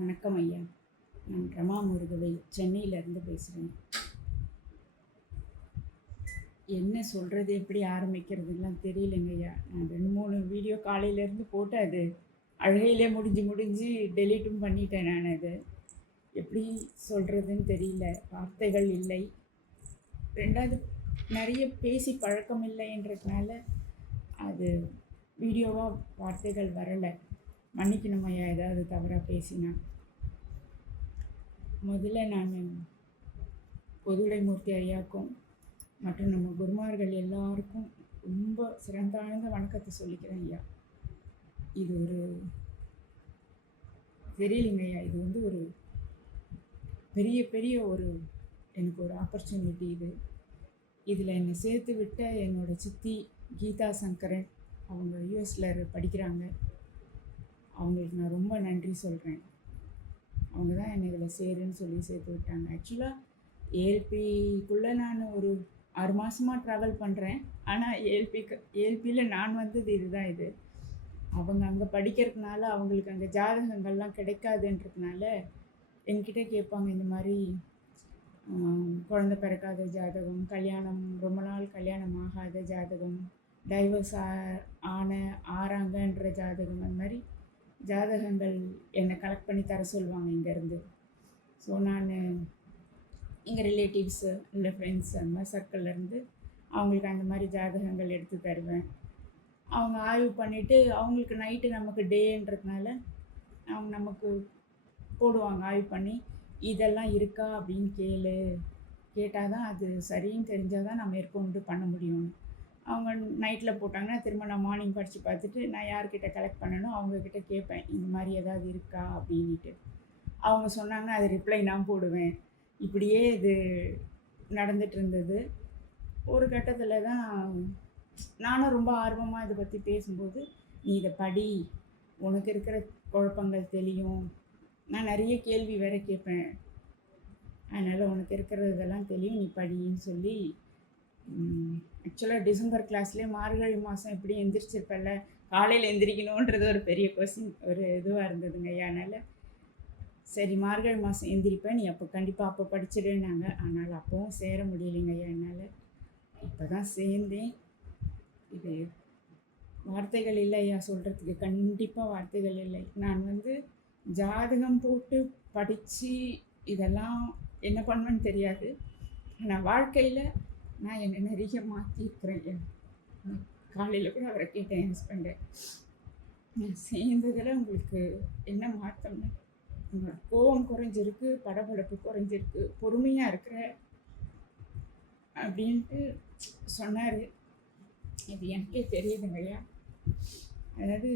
வணக்கம் ஐயா. நான் ரமா முருகவை சென்னையிலேருந்து பேசுகிறேன். என்ன சொல்கிறது, எப்படி ஆரம்பிக்கிறதுலாம் தெரியலைங்க ஐயா. நான் 2-3 வீடியோ காலையிலேருந்து போட்டு அது அழுகையிலே முடிஞ்சு டெலீட்டும் பண்ணிட்டேன். நான் அது எப்படி சொல்கிறதுன்னு தெரியல. வார்த்தைகள் இல்லை. 2வது நிறைய பேசி பழக்கம் இல்லைன்றதுனால அது வீடியோவாக வார்த்தைகள் வரலை. மன்னிக்கணும் ஐயா ஏதாவது தவறாக பேசினா. முதல்ல நான் பொதுவுடைமூர்த்தி ஐயாவுக்கும் மற்றும் நம்ம குருமார்கள் எல்லாருக்கும் ரொம்ப சிறந்தாழ்ந்த வணக்கத்தை சொல்லிக்கிறேன் ஐயா. இது ஒரு தெரியலைங்க ஐயா, இது ஒரு பெரிய ஒரு எனக்கு ஒரு ஆப்பர்ச்சுனிட்டி. இதில் என்னை சேர்த்து விட்ட என்னோடய சித்தி கீதா சங்கரன், அவங்க யூஎஸில் படிக்கிறாங்க. அவங்களுக்கு நான் ரொம்ப நன்றி சொல்கிறேன். அவங்க தான் என்னை இதில் சேருன்னு சொல்லி சேர்த்து விட்டாங்க. ஆக்சுவலாக ஏஎல்பிக்குள்ளே நான் ஒரு 6 மாதமாக ட்ராவல் பண்ணுறேன். ஆனால் ஏஎல்பியில் நான் வந்தது இதுதான். அவங்க அங்கே படிக்கிறதுனால அவங்களுக்கு அங்கே ஜாதகங்கள்லாம் கிடைக்காதுன்றதுனால என்கிட்ட கேட்பாங்க, இந்த மாதிரி குழந்தை பிறக்காத ஜாதகம், கல்யாணம் ரொம்ப நாள் கல்யாணம் ஆகாத ஜாதகம், டைவர்ஸ் ஆறாங்கன்ற ஜாதகம், அந்த மாதிரி ஜாதகங்கள் என்னை கலெக்ட் பண்ணி தர சொல்லுவாங்க இங்கேருந்து. ஸோ நான் எங்கள் ரிலேட்டிவ்ஸு இல்லை ஃப்ரெண்ட்ஸ் அந்த மாதிரி சர்க்கிள்லேருந்து அவங்களுக்கு அந்த மாதிரி ஜாதகங்கள் எடுத்து தருவேன். அவங்க ஆய்வு பண்ணிவிட்டு அவங்களுக்கு நைட்டு நமக்கு டேன்றதுனால அவங்க நமக்கு போடுவாங்க ஆய்வு பண்ணி, இதெல்லாம் இருக்கா அப்படின்னு கேட்டால் தான் அது சரின்னு தெரிஞ்சால் தான் நான் மேற்கொண்டு பண்ண முடியும். அவங்க நைட்டில் போட்டாங்கன்னா திரும்ப நான் மார்னிங் படித்து பார்த்துட்டு நான் யார்கிட்ட கலெக்ட் பண்ணணும் அவங்கக்கிட்ட கேட்பேன், இந்த மாதிரி ஏதாவது இருக்கா அப்படின்ட்டு. அவங்க சொன்னாங்கன்னா அது ரிப்ளை நான் போடுவேன். இப்படியே இது நடந்துகிட்டு இருந்தது. ஒரு கட்டத்தில் தான் நானும் ரொம்ப ஆர்வமாக இதை பற்றி பேசும்போது, நீ இதை படி, உனக்கு இருக்கிற குழப்பங்கள் தெரியும். நான் நிறைய கேள்வி வேறு கேட்பேன், அதனால் உனக்கு இருக்கிறதெல்லாம் தெரியும், நீ படின்னு சொல்லி. ஆக்சுவலாக டிசம்பர் கிளாஸ்லேயே மார்கழி மாதம் எப்படி எந்திரிச்சிருப்பல்ல, காலையில் எந்திரிக்கணுன்றது ஒரு பெரிய கொஸ்டின், ஒரு இதுவாக இருந்ததுங்க ஐயா. அதனால் சரி மார்கழி மாதம் எந்திரிப்பேன், நீ அப்போ கண்டிப்பாக அப்போ படிச்சிடுனாங்க. ஆனால் அப்போவும் சேர முடியலைங்க ஐயா என்னால். இப்போ தான் சேர்ந்தேன். இது வார்த்தைகள் இல்லை ஐயா சொல்கிறதுக்கு, கண்டிப்பாக வார்த்தைகள் இல்லை. நான் ஜாதகம் போட்டு படித்து இதெல்லாம் என்ன பண்ணுவேன்னு தெரியாது. ஆனால் வாழ்க்கையில் நான் என்னை நிறைய மாற்றிருக்கிறேன். காலையில் கூட அவரை கேட்டேன், என் ஹஸ்பண்டை, நான் சேர்ந்ததில் உங்களுக்கு என்ன மாற்றம்னு. உங்களோட கோபம் குறைஞ்சிருக்கு, படபடப்பு குறைஞ்சிருக்கு, பொறுமையாக இருக்கிற அப்படின்ட்டு சொன்னார். இது எனக்கே தெரியுதுங்க ஐயா. அதாவது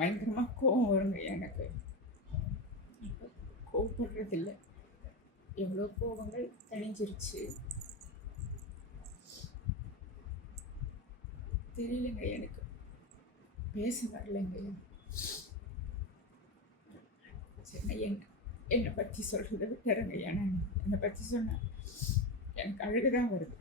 பயங்கரமாக கோபம் வருங்க எனக்கு. கோபப்படுறதில்லை, எவ்வளோ கோபங்கள் தணிஞ்சிருச்சு தெரியலங்க, எனக்கு பேச வரலைங்க. சரி, என்னை பற்றி சொல்கிறத விட்டுறங்க. ஏன்னா என்னை பற்றி சொன்னேன் எனக்கு அழுகுதான் வருது.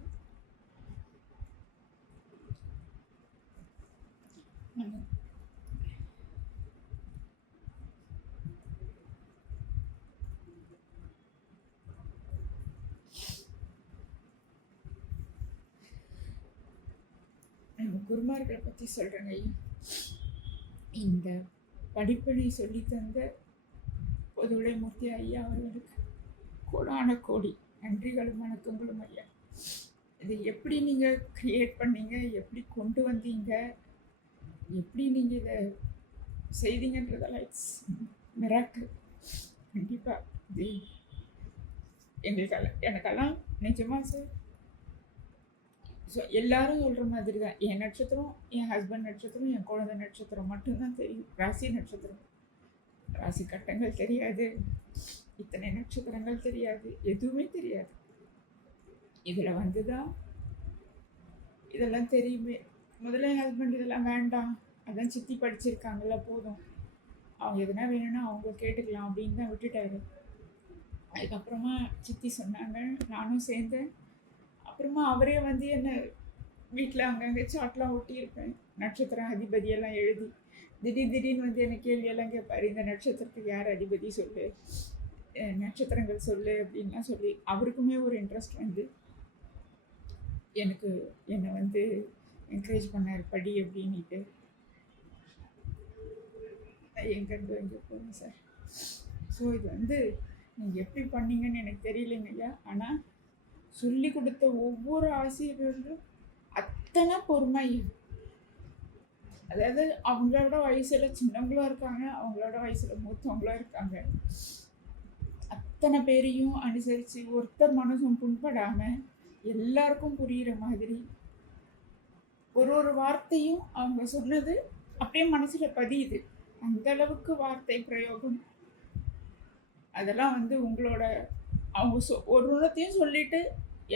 குருமார்களை பற்றி சொல்கிறேங்க ஐயா. இந்த படிப்பனை சொல்லி தந்த பொதுவுடைமூர்த்தி ஐயா அவர்களுக்கு கோடான கோடி நன்றிகளும் வணக்கங்களும் ஐயா. இதை எப்படி நீங்கள் க்ரியேட் பண்ணீங்க, எப்படி கொண்டு வந்தீங்க, எப்படி நீங்கள் இதை செய்தீங்கன்றதெல்லாம் இட்ஸ் மிராக்கிள். கண்டிப்பாக இது எனக்கெல்லாம் நிஜமாக சார். ஸோ எல்லோரும் சொல்கிற மாதிரி தான் என் நட்சத்திரம், என் ஹஸ்பண்ட் நட்சத்திரம், என் குழந்தை நட்சத்திரம் மட்டும்தான் தெரியும். ராசி நட்சத்திரம், ராசி கட்டங்கள் தெரியாது, இத்தனை நட்சத்திரங்கள் தெரியாது, எதுவுமே தெரியாது. இதில் தான் இதெல்லாம் தெரியுமே. முதல்ல என் ஹஸ்பண்ட் இதெல்லாம் வேண்டாம், அதான் சித்தி படிச்சிருக்காங்கல்ல போதும், அவங்க எதுனா வேணும்னா அவங்க கேட்டுக்கலாம் அப்படின்னு தான் விட்டுட்டாரு. அதுக்கப்புறமா சித்தி சொன்னாங்க, நானும் சேர்ந்தேன். அப்புறமா அவரே என்னை வீட்டில் அங்கங்கே சாட்லாம் ஒட்டியிருப்பேன், நட்சத்திரம் அதிபதியெல்லாம் எழுதி திடீர்னு வந்து எனக்கு கேள்வியெல்லாம் கேட்பார், இந்த நட்சத்திரத்துக்கு யார் அதிபதி சொல்லு, நட்சத்திரங்கள் சொல்லு அப்படின்லாம் சொல்லி அவருக்குமே ஒரு இன்ட்ரெஸ்ட் வந்து எனக்கு என்னை வந்து என்கரேஜ் பண்ணார், படி அப்படின்ட்டு. எங்கேருந்து எங்கே போகிறேன் சார். ஸோ இது வந்து நீங்கள் எப்படி பண்ணீங்கன்னு எனக்கு தெரியலைங்க ஐயா. ஆனால் சொல்லி கொடுத்த ஒவ்வொரு ஆசிரியர்களும் அத்தனை பொறுமை. அதாவது அவங்களோட வயசில் சின்னவங்களும் இருக்காங்க, அவங்களோட வயசில் மூத்தவங்களும் இருக்காங்க. அத்தனை பேரையும் அனுசரித்து ஒருத்தர் மனசும் புண்படாமல் எல்லாருக்கும் புரிகிற மாதிரி ஒரு வார்த்தையும் அவங்க சொன்னது அப்படியே மனசில் பதியுது. அந்த அளவுக்கு வார்த்தை பிரயோகம் அதெல்லாம் வந்து உங்களோட அவங்க ஒரு ஒன்றத்தையும் சொல்லிட்டு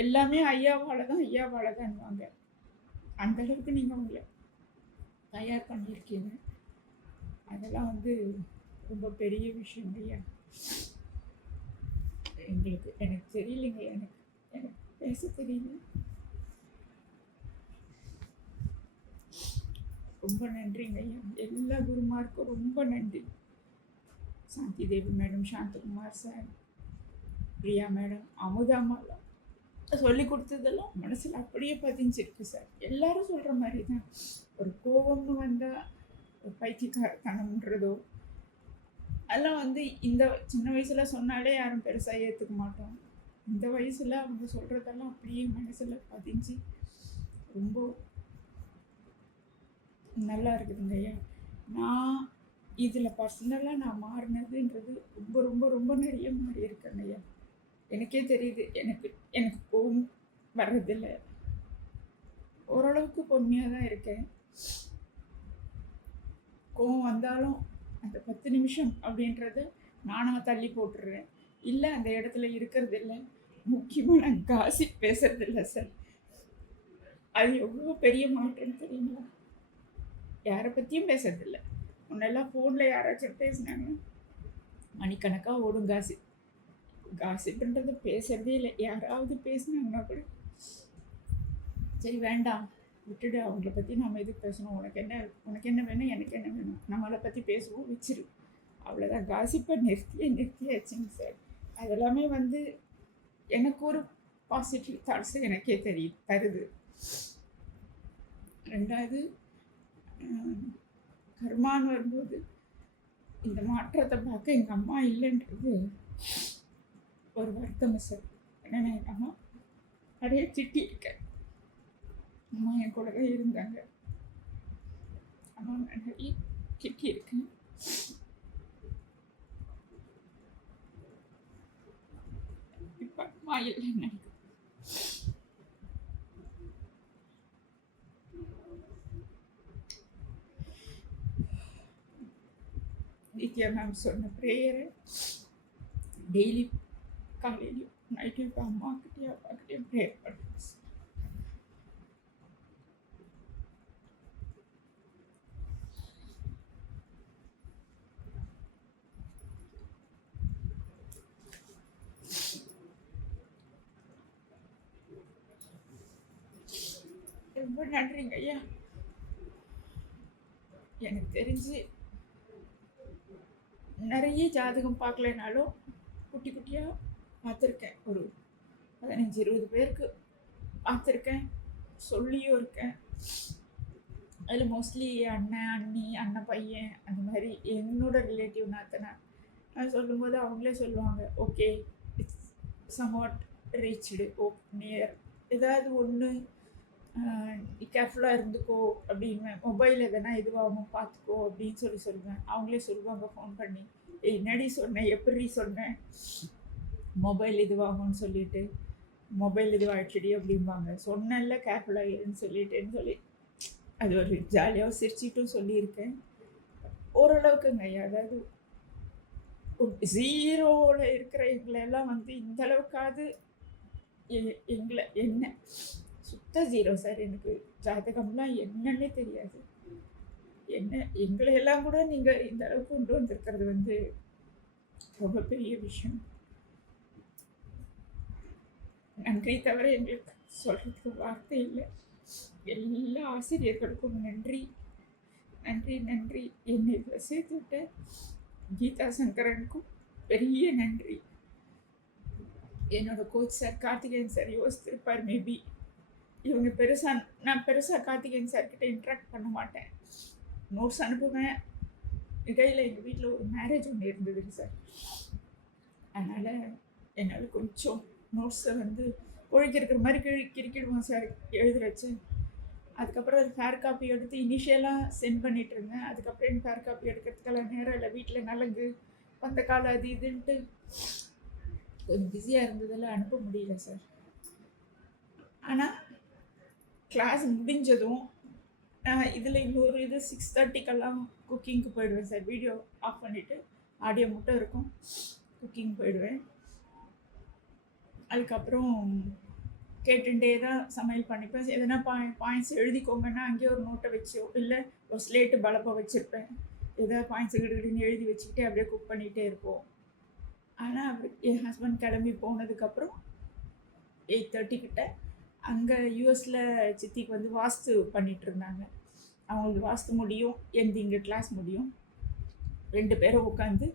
எல்லாமே ஐயாவால் தான்வாங்க. அந்த அளவுக்கு நீங்கள் உங்களை தயார் பண்ணியிருக்கீங்க. அதெல்லாம் வந்து ரொம்ப பெரிய விஷயம் ஐயா. எனக்கு தெரியலைங்க, எனக்கு பேச தெரியல. ரொம்ப நன்றிங்க ஐயா. எல்லா குருமாருக்கும் ரொம்ப நன்றி. Shanti Devi madam, Santhakumar sir, Priya madam, அமுதாமாலாம் சொல்லி கொடுத்ததெல்லாம் மனசில் அப்படியே பதிஞ்சிருக்கு சார். எல்லாரும் சொல்கிற மாதிரி தான். ஒரு கோபம்னு வந்தால் ஒரு பைத்தியக்காரத்தனம்ன்றதோ அதெல்லாம் வந்து இந்த சின்ன வயசில் சொன்னாலே யாரும் பெருசாக ஏற்றுக்க மாட்டோம். இந்த வயசில் அவங்க சொல்கிறதெல்லாம் அப்படியே மனசில் பதிஞ்சு ரொம்ப நல்லா இருக்குதுங்க ஐயா. நான் இதில் பர்சனலாக நான் மாறினதுன்றது ரொம்ப ரொம்ப ரொம்ப நிறைய மாறி இருக்கேங்க ஐயா. எனக்கே தெரியுது, எனக்கு கோபம் வர்றதில்லை. ஓரளவுக்கு பொறுமையாக தான் இருக்கேன். கோபம் வந்தாலும் அந்த 10 நிமிஷம் அப்படின்றத நானாக தள்ளி போட்டுடுறேன். இல்லை அந்த இடத்துல இருக்கிறது இல்லை. முக்கியமாக நான் காசிப் பேசுறதில்லை சார். அது எவ்வளோ பெரிய மாற்றம்னு தெரியுங்களா? யாரை பற்றியும் பேசுறதில்லை. முன்னெல்லாம் ஃபோனில் யாராச்சும் பேசினாங்கன்னா மணிக்கணக்காக ஓடும் காசிப்புன்றது பேசுறதே இல்லை. யாராவது பேசினாங்கன்னா கூட சரி வேண்டாம் விட்டுடு, அவங்கள பற்றி நம்ம எதுக்கு பேசணும், உனக்கு என்ன வேணும், எனக்கு என்ன வேணும், நம்மளை பற்றி பேசுவோம், வச்சிரு, அவ்வளோதான். காசிப்பை நிறுத்தியாச்சுங்க சார். அதெல்லாமே வந்து எனக்கு ஒரு பாசிட்டிவ் தாட்ஸு எனக்கே தருது. ரெண்டாவது கர்மான்னு வரும்போது இந்த மாற்றத்தை பார்க்க எங்கள் அம்மா இல்லைன்றது ஒரு வருத்தம் சார். ஏன்னா எங்கள் அம்மா நிறைய திட்டியிருக்கேன். அம்மா என் கூட தான் இருந்தாங்க. அம்மா நிறைய திட்டியிருக்கேன். இப்போ அம்மா இல்லைன்னு நித்யா மேம் சொன்ன ப்ரேயரை டெய்லி காலையிலையும் நைட்டும் இப்போ அம்மாக்கிட்டேயும் அப்பாக்கிட்டேயும் ப்ரேயர் பண்ணுறேன். ரொம்ப நன்றிங்க ஐயா. எனக்கு தெரிஞ்சு நிறைய ஜாதகம் பார்க்கலனாலும் குட்டி குட்டியாக பார்த்துருக்கேன். ஒரு 15-20 பேருக்கு பார்த்துருக்கேன், சொல்லியும் இருக்கேன். அதில் மோஸ்ட்லி அண்ணன், அண்ணி, அண்ணன் பையன் அந்த மாதிரி என்னோட ரிலேட்டிவ் நாத்தனை நான் சொல்லும்போது அவங்களே சொல்லுவாங்க, okay it's somewhat reached, near, ஏதாவது ஒன்று கேர்ஃபுல்லாக இருந்துக்கோ அப்படின்னு, மொபைல் எதனா இதுவாகும் பார்த்துக்கோ அப்படின்னு சொல்லுவேன். அவங்களே சொல்லுவாங்க ஃபோன் பண்ணி, என்னடி சொன்னேன், எப்படி சொன்னேன், மொபைல் இதுவாகும்னு சொல்லிட்டு, மொபைல் இதுவாகிடுச்சுடி அப்படிம்பாங்க. சொன்னேன்ல கேர்ஃபுல்லாக இருன்னு சொல்லிட்டேன்னு சொல்லி அது ஒரு ஜாலியாக சிரிச்சிட்டும் சொல்லியிருக்கேன். ஓரளவுக்குங்க ஐயா. அதாவது 0வில் இருக்கிற எங்களெல்லாம் வந்து இந்த அளவுக்காவது என்ன சுத்த 0 சார். எனக்கு ஜாதகம்லாம் என்னன்னே தெரியாது. எங்களையெல்லாம் கூட நீங்கள் இந்த அளவுக்கு கொண்டு வந்திருக்கிறது வந்து ரொம்ப பெரிய விஷயம். நன்றி தவிர எங்களுக்கு சொல்கிறதுக்கு வார்த்தை இல்லை. எல்லா ஆசிரியர்களுக்கும் நன்றி. நன்றி நன்றி. என்னை இதில் சேர்த்து விட்ட கீதா சங்கரனுக்கும் பெரிய நன்றி. என்னோட கோச் சார் கார்த்திகேயன் சார் யோசித்திருப்பார் மேபி. இவங்க நான் பெருசாக கார்த்திகேயன் சார்கிட்ட இன்ட்ராக்ட் பண்ண மாட்டேன். நோட்ஸ் அனுப்புவேன். இடையில் எங்கள் வீட்டில் ஒரு மேரேஜ் ஒன்று இருந்ததுங்க சார். அதனால் என்னால் கொஞ்சம் நோட்ஸை வந்து ஒழுக்கி இருக்கிற மாதிரி கிறுக்கிடுவோம் சார் எழுதுறச்சு. அதுக்கப்புறம் அது ஃபேர் காப்பி எடுத்து இனிஷியலாக சென்ட் பண்ணிட்டு இருந்தேன். அதுக்கப்புறம் எனக்கு ஃபேர் காப்பி எடுக்கிறதுக்கெல்லாம் நேரம் இல்லை. வீட்டில் நலங்கு வந்த காலம் அது இதுன்ட்டு கொஞ்சம் பிஸியாக இருந்ததில் அனுப்ப முடியல சார். ஆனால் கிளாஸ் முடிஞ்சதும் இதில் இன்னொரு இது 6:30க்கெல்லாம் குக்கிங்க்கு போயிடுவேன் சார். வீடியோ ஆஃப் பண்ணிவிட்டு ஆடியோ மட்டும் இருக்கும், குக்கிங் போயிடுவேன். அதுக்கப்புறம் கேட்டுட்டே தான் சமையல் பண்ணிப்பேன். எதனா பாயிண்ட்ஸ் எழுதிக்கோங்கன்னா அங்கேயே ஒரு நோட்டை வச்சோ இல்லை ஒரு ஸ்லேட்டு பலப்பை வச்சுருப்பேன். எதாவது பாயிண்ட்ஸ் கிடுன்னு எழுதி வச்சுக்கிட்டே அப்படியே குக் பண்ணிகிட்டே இருப்போம். ஆனால் என் ஹஸ்பண்ட் கிளம்பி போனதுக்கப்புறம் 8:30 கிட்ட அங்கே யூஎஸில் சித்திக்கு வந்து வாஸ்து பண்ணிகிட்டு இருந்தாங்க. அவங்களுக்கு வாஸ்து முடியும், இங்கே கிளாஸ் முடியும். 2 பேரும் உட்காந்து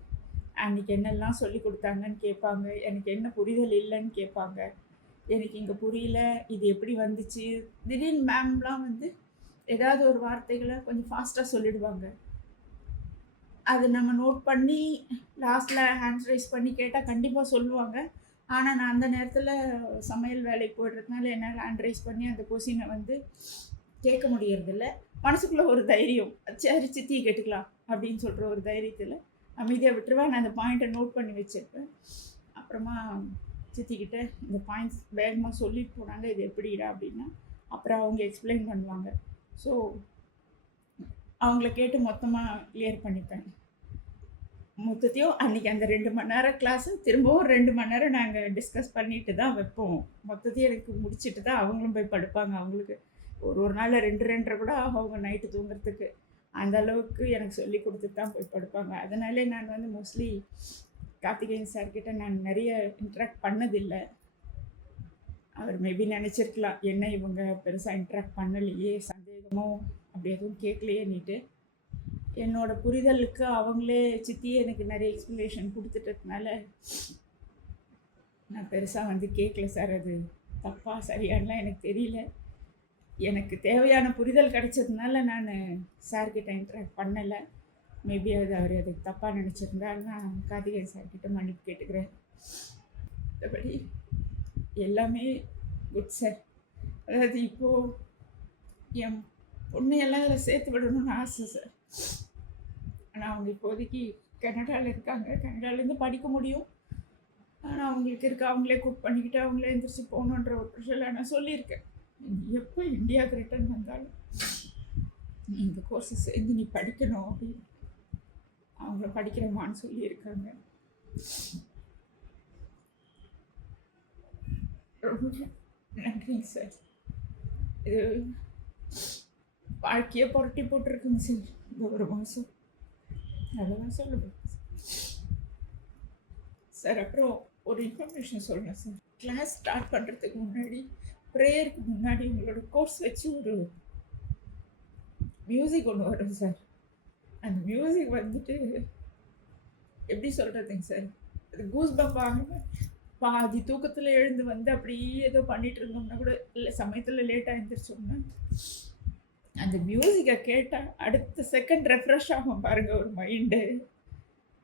அன்றைக்கி என்னெல்லாம் சொல்லி கொடுத்தாங்கன்னு கேட்பாங்க. எனக்கு என்ன புரிதல் இல்லைன்னு கேட்பாங்க. எனக்கு இங்கே புரியல, இது எப்படி வந்துச்சு. திடீர்னு மேம்லாம் வந்து ஏதாவது ஒரு வார்த்தைகளை கொஞ்சம் ஃபாஸ்ட்டாக சொல்லிடுவாங்க. அது நம்ம நோட் பண்ணி லாஸ்ட்டில் ஹேண்ட்ஸ் ரைஸ் பண்ணி கேட்டால் கண்டிப்பாக சொல்லுவாங்க. ஆனால் நான் அந்த நேரத்தில் சமையல் வேலைக்கு போய்டுறதுனால என்னால் ஹேண்ட் ரைஸ் பண்ணி அந்த கொஷினை வந்து கேட்க முடியறதில்ல. மனசுக்குள்ளே ஒரு தைரியம், சரி சித்தியை கேட்டுக்கலாம் அப்படின்னு சொல்கிற ஒரு தைரியத்தில் அமைதியாக விட்டுருவேன். நான் அந்த பாயிண்ட்டை நோட் பண்ணி வச்சுருப்பேன். அப்புறமா சித்திக்கிட்ட இந்த பாயிண்ட்ஸ் வேகமாக சொல்லிட்டு போனாங்க, இது எப்படிடா அப்படின்னா அப்புறம் அவங்க எக்ஸ்பிளைன் பண்ணுவாங்க. ஸோ அவங்கள கேட்டு மொத்தமாக கிளியர் பண்ணிப்பேன். மொத்தத்தையும் அன்றைக்கி அந்த 2 மணி நேரம் கிளாஸு திரும்பவும் 2 மணி நேரம் நாங்கள் டிஸ்கஸ் பண்ணிட்டு தான் வைப்போம். மொத்தத்தையும் எனக்கு முடிச்சுட்டு தான் அவங்களும் போய் படுப்பாங்க. அவங்களுக்கு ஒரு நாளில் 2-2:30 கூட ஆகும் அவங்க நைட்டு தூங்குறதுக்கு. அந்த அளவுக்கு எனக்கு சொல்லி கொடுத்துட்டு தான் போய் படுப்பாங்க. அதனாலே நான் வந்து மோஸ்ட்லி கார்த்திகேயன் சார்கிட்ட நான் நிறைய இன்ட்ராக்ட் பண்ணதில்லை. அவர் மேபி நினச்சிருக்கலாம், என்ன இவங்க பெருசாக இன்ட்ராக்ட் பண்ணலையே, சந்தேகமோ அப்படி எதுவும் கேட்கலையேன்னுட்டு. என்னோடய புரிதலுக்கு அவங்களே சித்தியே எனக்கு நிறைய எக்ஸ்ப்ளனேஷன் கொடுத்துட்டதுனால நான் பெருசாக வந்து கேட்கல சார். அது தப்பாக சரியானலாம் எனக்கு தெரியல. எனக்கு தேவையான புரிதல் கிடைச்சதுனால நான் சார்கிட்ட இன்ட்ராக்ட் பண்ணலை. மேபி அவர் அதுக்கு தப்பாக நினச்சிருந்தால் நான் கார்த்திகேயன் சார்கிட்ட மன்னிப்பு கேட்டுக்கிறேன். மற்றபடி எல்லாமே குட் சார். அதாவது இப்போது என் பொண்ணையெல்லாம் அதில் சேர்த்து விடணும்னு ஆசை சார். ஆனால் அவங்க இப்போதைக்கு கனடாவில் இருக்காங்க. கனடாலேருந்து படிக்க முடியும். ஆனால் அவங்களுக்கு அவங்களே குக் பண்ணிக்கிட்டு அவங்களே எழுந்திரிச்சு போகணுன்ற ஒரு ப்ரெஷரில் நான் சொல்லியிருக்கேன், எப்போ இந்தியாவுக்கு ரிட்டர்ன் வந்தாலும் இந்த கோர்ஸை சேர்ந்து நீ படிக்கணும் அப்படின்னு. அவங்கள படிக்கிறமான்னு சொல்லியிருக்காங்க. ரொம்ப நன்றிங்க சார். இது வாழ்க்கையை புரட்டி போட்டிருக்குங்க சார் இந்த ஒரு மாதம். அதெல்லாம் சொல்லுவேன் சார். அப்புறம் ஒரு இன்ஃபர்மேஷன் சொல்கிறேன் சார். கிளாஸ் ஸ்டார்ட் பண்ணுறதுக்கு முன்னாடி, ப்ரேயருக்கு முன்னாடி உங்களோட கோர்ஸ் வச்சு ஒரு மியூசிக் ஒன்று வரும் சார். அந்த மியூசிக் வந்துட்டு எப்படி சொல்கிறதுங்க சார், அது கூஸ் பம்ப் ஆகாமல் பாதி தூக்கத்தில் எழுந்து வந்து அப்படியே ஏதோ பண்ணிகிட்டு இருந்தோம்னா கூட, இல்லை சமயத்தில் லேட்டாக எழுந்திரிச்சோம்னா அந்த மியூசிக்கை கேட்டால் அடுத்த செகண்ட் ரெஃப்ரெஷ் ஆகும் பாருங்கள் ஒரு மைண்டு.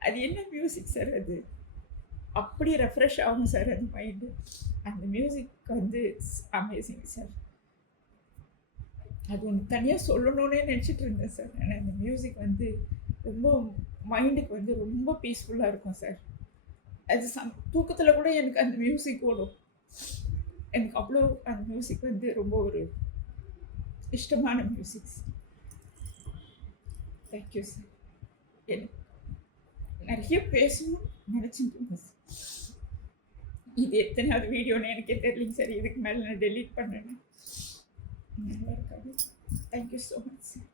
அது என்ன மியூசிக் சார், அது அப்படி ரெஃப்ரெஷ் ஆகும் சார் அந்த மைண்டு. அந்த மியூசிக் வந்து அமேசிங் சார். அது ஒன்று தனியாக சொல்லணுன்னே நினச்சிட்டு இருந்தேன் சார். ஆனால் அந்த மியூசிக் வந்து ரொம்ப மைண்டுக்கு வந்து ரொம்ப பீஸ்ஃபுல்லாக இருக்கும் சார். அது தூக்கத்தில் கூட எனக்கு அந்த மியூசிக் ஓடும். எனக்கு அவ்வளோ அந்த மியூசிக் வந்து ரொம்ப ஒரு இஷ்டமான மியூசிக்ஸ். Thank you sir. எனக்கு நிறைய பேசணும் நினச்சிட்டு இருந்தேன் சார். இது எத்தனாவது வீடியோன்னு எனக்கே தெரியலைங்க சார். இதுக்கு மேலே நான் டெலீட் பண்ணேன்னு நல்லா இருக்காது. Thank you so much sir.